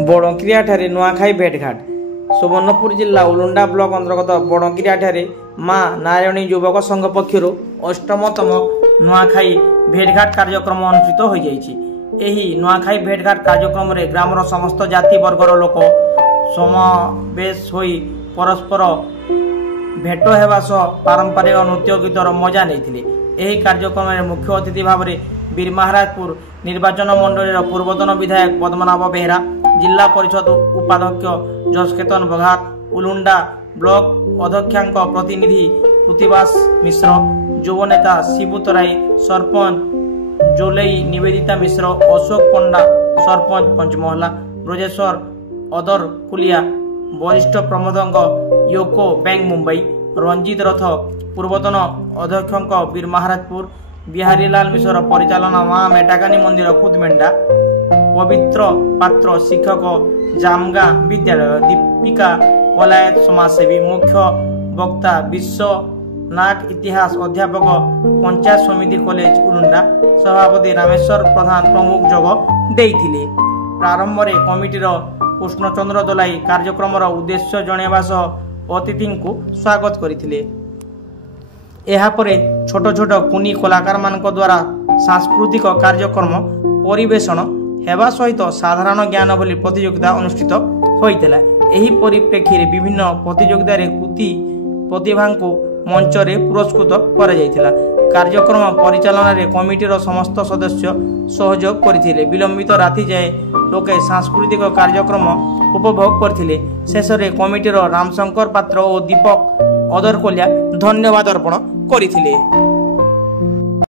बड़किरिया ठारे नुआखाई भेटघाट सुवर्णपुर जिला उलुंडा ब्लॉक अंतर्गत बड़किरिया ठारे मां नारायणी युवक संघ पक्षर 8तम नुआखाई भेटघाट कार्यक्रम अनुष्ठित हो जाइछि। एही नुआखाई भेटघाट कार्यक्रम रे ग्रामर समस्त जाति वर्गर लोक समावेश होई परस्पर भेट हेबा सह पारंपरिक नृत्य गीतर मजा नैथिले। एही कार्यक्रम रे मुख्य अतिथि भाव में बीरमहाराजपुर निर्वाचन मंडल पूर्वतन विधायक पद्मनाभ बेहरा, जिला परिषद उपाध्यक्ष जसकेतन बघार, उलुंडा ब्लॉक अध्यक्षांक प्रतिनिधि कृतिवास मिश्र, युव नेता शिबू तराई, सरपंच जोलई निवेदिता मिश्र, अशोक पंडा सरपंच पंचमहला, ब्रजेश्वर अदर कुलिया, वरिष्ठ प्रमोदंग योको बैंक मुंबई, रंजित रथ पूर्वतन अध्यक्षक बीरमहाराजपुर, बिहारीलाल मिश्र परिचालना मां मेटाकानी मंदिर खुदमेंडा, पवित्र पात्र शिक्षक जामगा विद्यालय, दीपिका कलायत समाजसेवी, मुख्य वक्ता विश्वनाथ इतिहास अध्यापक पंचायत समिति कॉलेज उलुंडा, सभापति रामेश्वर प्रधान प्रमुख जोग देइथिले। प्रारंभ में कमिटीर कृष्णचंद्र दोलाई कार्यक्रम उद्देश्य जणाइबा सह अतिथि को स्वागत करथिले। एहापरे छोट छोट कुनी कलाकार मानक द्वारा सांस्कृतिक कार्यक्रम परिवेषण हेबा सहित साधारण ज्ञान भली प्रतियोगिता अनुष्ठित होइतला। एही परिप्रेक्षी रे विभिन्न प्रतियोगिता रे कृति प्रतिभा को मंच रे पुरस्कृत करा जायतिला। कार्यक्रम परिचालन रे कमिटीर समस्त सदस्य सहयोग करथिले। विलंबित राति जाए लोके सांस्कृतिक कार्यक्रम उपभोग करथिले। शेष रे कमिटीर रामशंकर पात्र और दीपक अदरकोलिया धन्यवाद अर्पण करथिले।